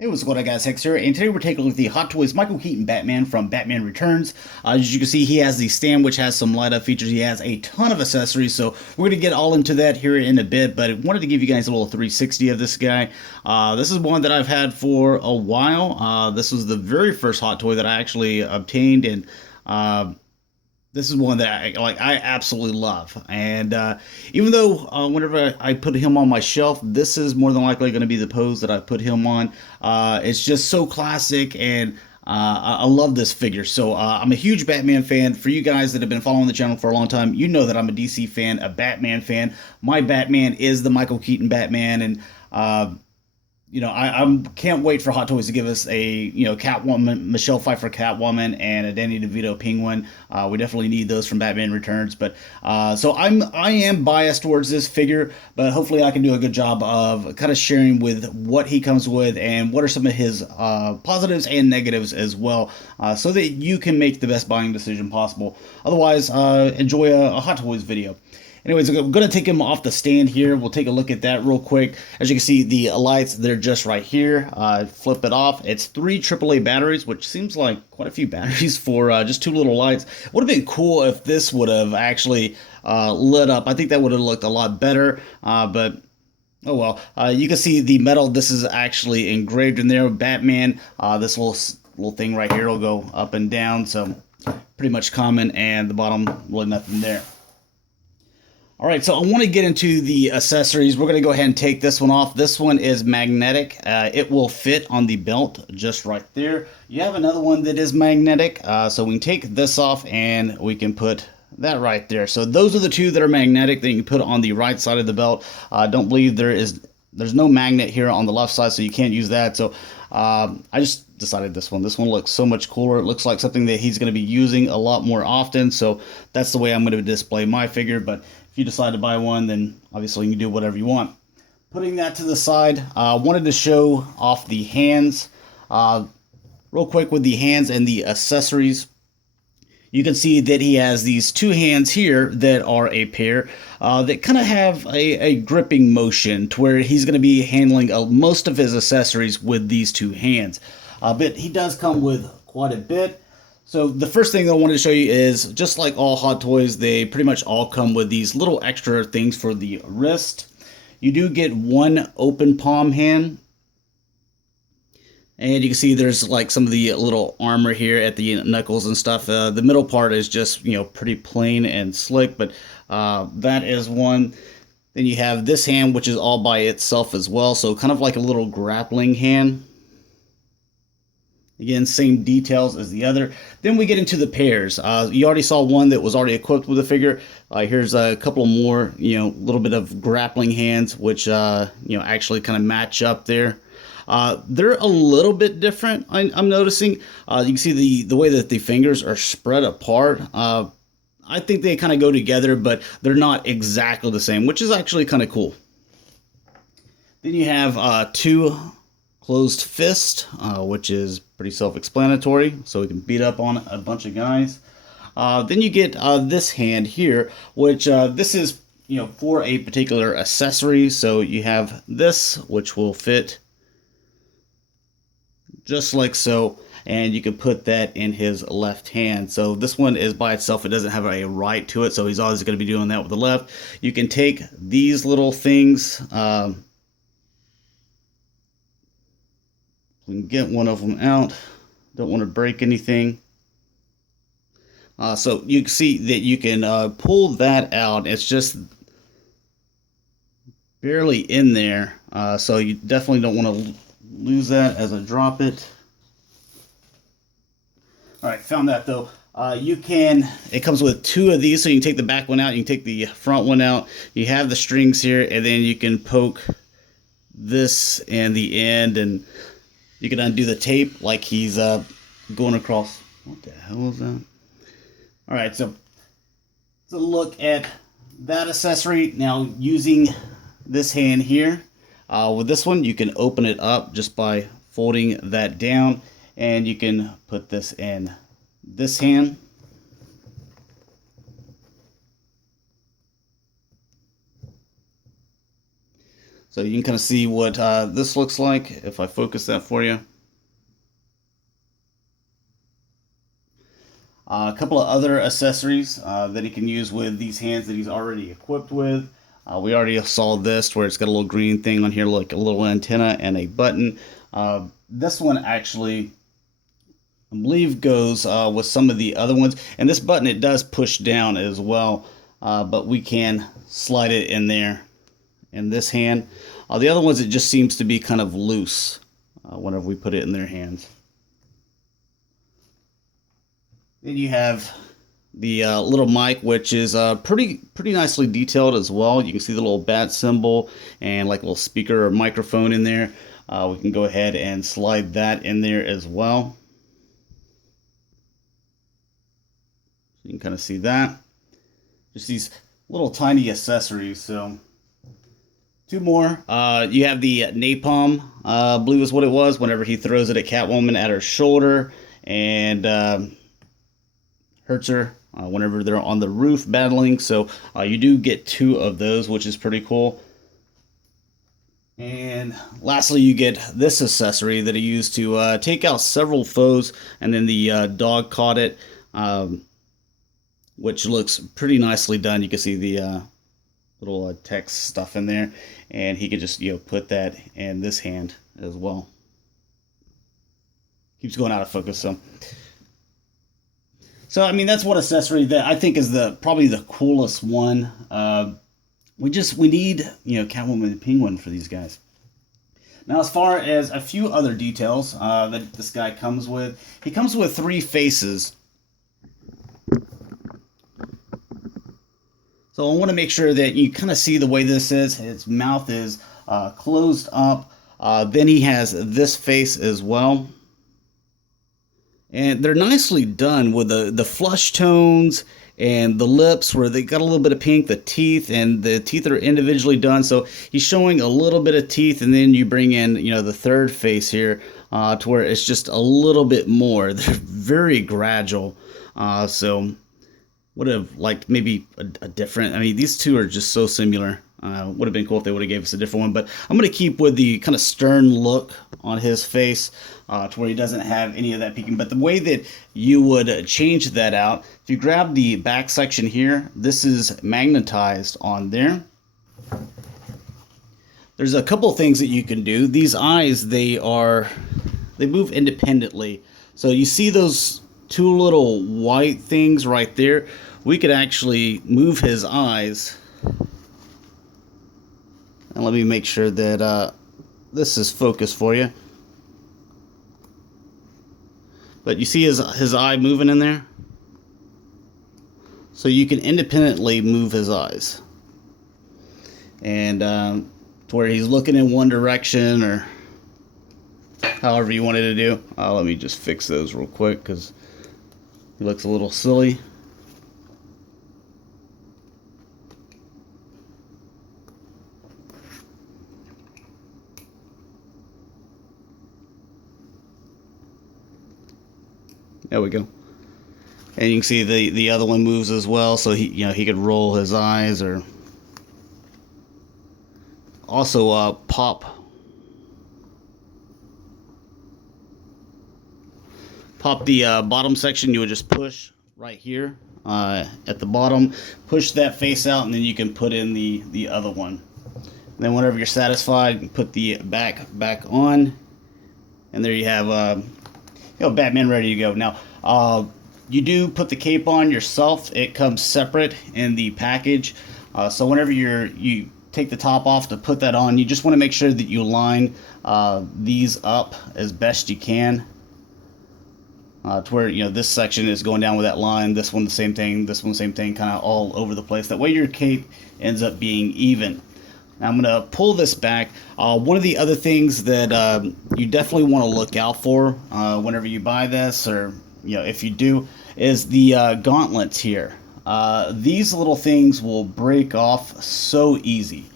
Hey, what's going on, guys? Hex here, and today we're taking a look at the Hot Toys Michael Keaton Batman from Batman Returns. As you can see, he has the stand, which has some light-up features. He has a ton of accessories, so we're going to get all into that here in a bit, but I wanted to give you guys a little 360 of this guy. This is one that I've had for a while. This was the very first Hot Toy that I actually obtained, and this is one that I absolutely love. And even though whenever I put him on my shelf, this is more than likely going to be the pose that I put him on. It's just so classic, and I love this figure. So I'm a huge Batman fan. For you guys that have been following the channel for a long time, you know that I'm a DC fan, a Batman fan. My Batman is the Michael Keaton Batman, and I can't wait for Hot Toys to give us a, Catwoman, Michelle Pfeiffer Catwoman, and a Danny DeVito Penguin. We definitely need those from Batman Returns. But so I am biased towards this figure, but hopefully I can do a good job of kind of sharing with what he comes with and what are some of his positives and negatives as well, so that you can make the best buying decision possible. Otherwise, enjoy a Hot Toys video. Anyways, I'm going to take him off the stand here. We'll take a look at that real quick. As you can see, the lights, they're just right here. Flip it off. It's 3 AAA batteries, which seems like quite a few batteries for just 2 little lights. Would have been cool if this would have actually lit up. I think that would have looked a lot better, but oh well. You can see the metal. This is actually engraved in there. Batman. This little thing right here will go up and down, so pretty much common, and the bottom, really nothing there. All right, so I want to get into the accessories. We're going to go ahead and take this one off. This one is magnetic. It will fit on the belt just right there. You have another one that is magnetic, so we can take this off and we can put that right there. So those are the two that are magnetic that you can put on the right side of the belt. Don't believe there's no magnet here on the left side, so you can't use that. So I just decided this one. This one looks so much cooler. It looks like something that he's going to be using a lot more often, so that's the way I'm going to display my figure. But if you decide to buy one, then obviously you can do whatever you want. Putting that to the side, wanted to show off the hands. Real quick with the hands and the accessories. You can see that he has these 2 hands here that are a pair that kind of have a gripping motion to where he's going to be handling most of his accessories with these 2 hands. But he does come with quite a bit. So the first thing I wanted to show you is, just like all Hot Toys, they pretty much all come with these little extra things for the wrist. You do get 1 open palm hand. And you can see there's like some of the little armor here at the knuckles and stuff. The middle part is just, pretty plain and slick, but that is one. Then you have this hand, which is all by itself as well. So kind of like a little grappling hand. Again, same details as the other. Then we get into the pairs. You already saw one that was already equipped with a figure. Here's a couple more, little bit of grappling hands, which, actually kind of match up there. They're a little bit different, I'm noticing. You can see the way that the fingers are spread apart. I think they kind of go together, but they're not exactly the same, which is actually kind of cool. Then you have 2 closed fists, which is pretty self-explanatory, so we can beat up on a bunch of guys. Then you get this hand here, which this is for a particular accessory. So you have this, which will fit just like so, and you can put that in his left hand. So this one is by itself. It doesn't have a right to it, so he's always going to be doing that with the left. You can take these little things. We can get one of them out. Don't want to break anything. So you can see that you can pull that out. It's just barely in there. So you definitely don't want to lose that as I drop it. All right, found that though. It comes with 2 of these, so you can take the back one out, you can take the front one out. You have the strings here, and then you can poke this and the end, and you can undo the tape like he's going across. What the hell is that? All right, so let's look at that accessory. Now, using this hand here, with this one, you can open it up just by folding that down, and you can put this in this hand. So you can kind of see what this looks like if I focus that for you. A couple of other accessories that he can use with these hands that he's already equipped with. We already saw this where it's got a little green thing on here, like a little antenna and a button. This one actually, I believe, goes with some of the other ones. And this button, it does push down as well, but we can slide it in there in this hand. The other ones, it just seems to be kind of loose whenever we put it in their hands. Then you have the little mic, which is pretty nicely detailed as well. You can see the little bat symbol and like a little speaker or microphone in there. We can go ahead and slide that in there as well. So you can kind of see that. Just these little tiny accessories. So two more. You have the napalm, I believe is what it was, whenever he throws it at Catwoman at her shoulder and hurts her whenever they're on the roof battling. So you do get two of those, which is pretty cool. And lastly, you get this accessory that he used to take out several foes, and then the dog caught it, which looks pretty nicely done. You can see the little text stuff in there, and he could just put that in this hand as well. Keeps going out of focus, so I mean, that's one accessory that I think is probably the coolest one. We need Catwoman and Penguin for these guys. Now, as far as a few other details that this guy comes with, he comes with 3 faces. So I want to make sure that you kind of see the way this is. His mouth is closed up. Then he has this face as well. And they're nicely done with the flush tones and the lips where they got a little bit of pink, the teeth, and the teeth are individually done. So he's showing a little bit of teeth, and then you bring in, the third face here to where it's just a little bit more. They're very gradual. So would have liked maybe a different, I mean, these two are just so similar. Would have been cool if they would have gave us a different one, but I'm going to keep with the kind of stern look on his face to where he doesn't have any of that peeking. But the way that you would change that out, if you grab the back section here, this is magnetized on there. There's a couple things that you can do. These eyes, they move independently. So you see those two little white things right there? We could actually move his eyes. And let me make sure that this is focused for you. But you see his eye moving in there? So you can independently move his eyes. And to where he's looking in one direction or however you wanted to do. Let me just fix those real quick because he looks a little silly. There we go. And you can see the other one moves as well, so he could roll his eyes or also pop the bottom section. You would just push right here at the bottom, push that face out, and then you can put in the other one. And then whenever you're satisfied, you can put the back on, and there you have Batman ready to go. Now, you do put the cape on yourself. It comes separate in the package. So whenever you take the top off to put that on, you just want to make sure that you line these up as best you can. To where, this section is going down with that line, this one the same thing, this one the same thing, kind of all over the place. That way your cape ends up being even. Now I'm going to pull this back. One of the other things that you definitely want to look out for whenever you buy this, or if you do, is the gauntlets here. These little things will break off so easy.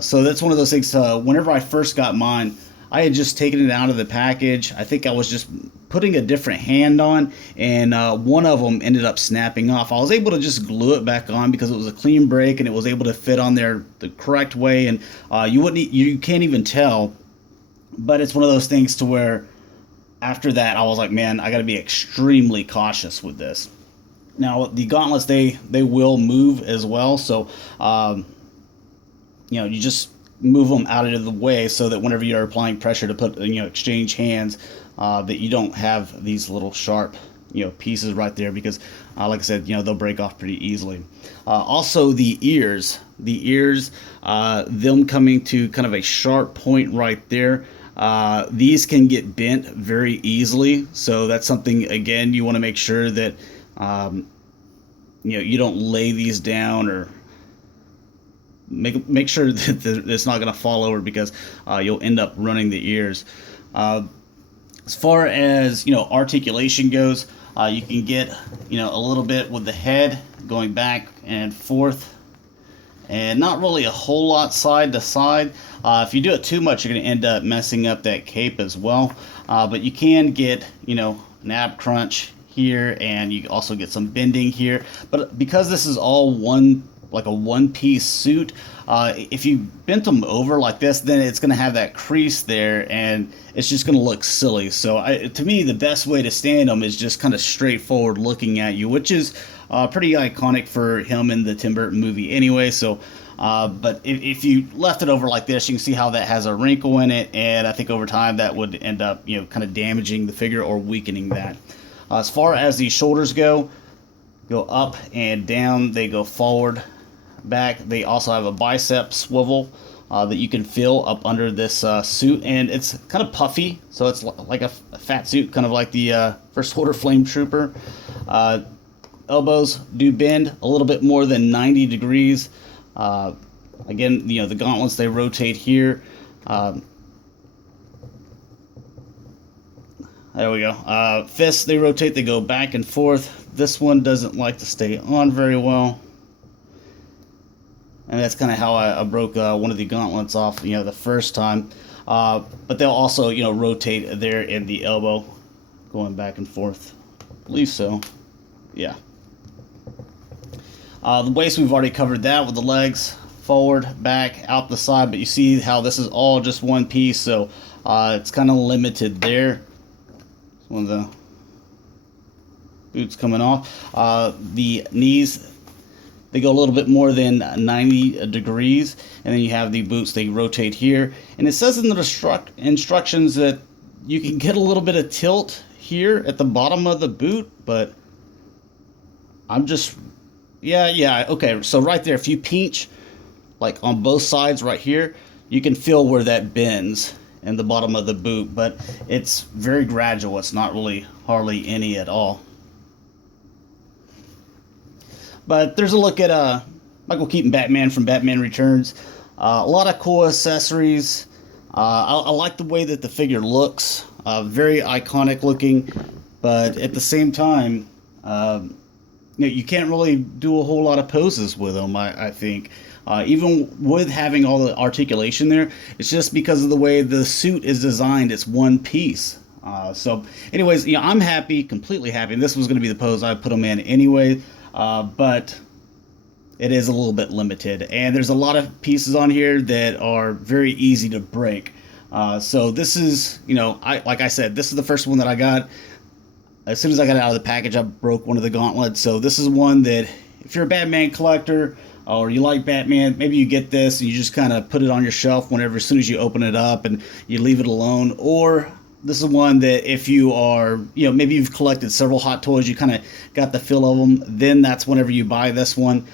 So that's one of those things. Whenever I first got mine, I had just taken it out of the package. I think I was just putting a different hand on, and one of them ended up snapping off. I was able to just glue it back on because it was a clean break and it was able to fit on there the correct way, and you can't even tell. But it's one of those things to where after that I was like, man, I got to be extremely cautious with this. Now the gauntlets, they will move as well, so you just move them out of the way so that whenever you're applying pressure to put exchange hands, that you don't have these little sharp pieces right there, because like I said, they'll break off pretty easily. Also the ears, them coming to kind of a sharp point right there, these can get bent very easily, so that's something, again, you want to make sure that you don't lay these down, or make sure that it's not going to fall over, because you'll end up running the ears. As far as articulation goes, you can get a little bit with the head going back and forth, and not really a whole lot side to side. If you do it too much, you're going to end up messing up that cape as well. But you can get an ab crunch here, and you also get some bending here. But because this is all like a one-piece suit, if you bent them over like this, then it's going to have that crease there, and it's just going to look silly. So to me, the best way to stand them is just kind of straightforward looking at you, which is pretty iconic for him in the Tim Burton movie anyway. So but if you left it over like this, you can see how that has a wrinkle in it, and I think over time that would end up kind of damaging the figure or weakening that. As far as the shoulders go up and down, they go forward, back. They also have a bicep swivel that you can feel up under this suit, and it's kind of puffy, so it's like a fat suit, kind of like the First Order Flame Trooper. Elbows do bend a little bit more than 90 degrees. Again, the gauntlets, they rotate here. There we go. Fists, they rotate, they go back and forth. This one doesn't like to stay on very well. And that's kind of how I broke one of the gauntlets off, the first time. But they'll also, rotate there in the elbow, going back and forth. I believe so. Yeah. The waist, we've already covered that with the legs, forward, back, out the side. But you see how this is all just one piece, so it's kind of limited there. One of the boots coming off. The knees, they go a little bit more than 90 degrees, and then you have the boots, they rotate here. And it says in the instructions that you can get a little bit of tilt here at the bottom of the boot, but I'm just, yeah, okay. So right there, if you pinch, like on both sides right here, you can feel where that bends in the bottom of the boot, but it's very gradual. It's not really hardly any at all. But there's a look at Michael Keaton Batman from Batman Returns. A lot of cool accessories. I like the way that the figure looks. Very iconic looking, but at the same time, you can't really do a whole lot of poses with him, I think. Even with having all the articulation there, it's just because of the way the suit is designed. It's one piece. So anyways, I'm happy, completely happy. This was going to be the pose I put him in anyway. But it is a little bit limited, and there's a lot of pieces on here that are very easy to break. So this is, like I said, this is the first one that I got. As soon as I got it out of the package, I broke one of the gauntlets. So this is one that if you're a Batman collector or you like Batman, maybe you get this and you just kind of put it on your shelf whenever, as soon as you open it up, and you leave it alone. Or this is one that if you are, maybe you've collected several Hot Toys, you kind of got the feel of them, then that's whenever you buy this one,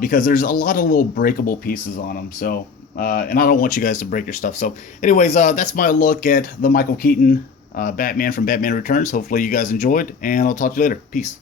because there's a lot of little breakable pieces on them. So, and I don't want you guys to break your stuff. So anyways, that's my look at the Michael Keaton Batman from Batman Returns. Hopefully you guys enjoyed, and I'll talk to you later. Peace.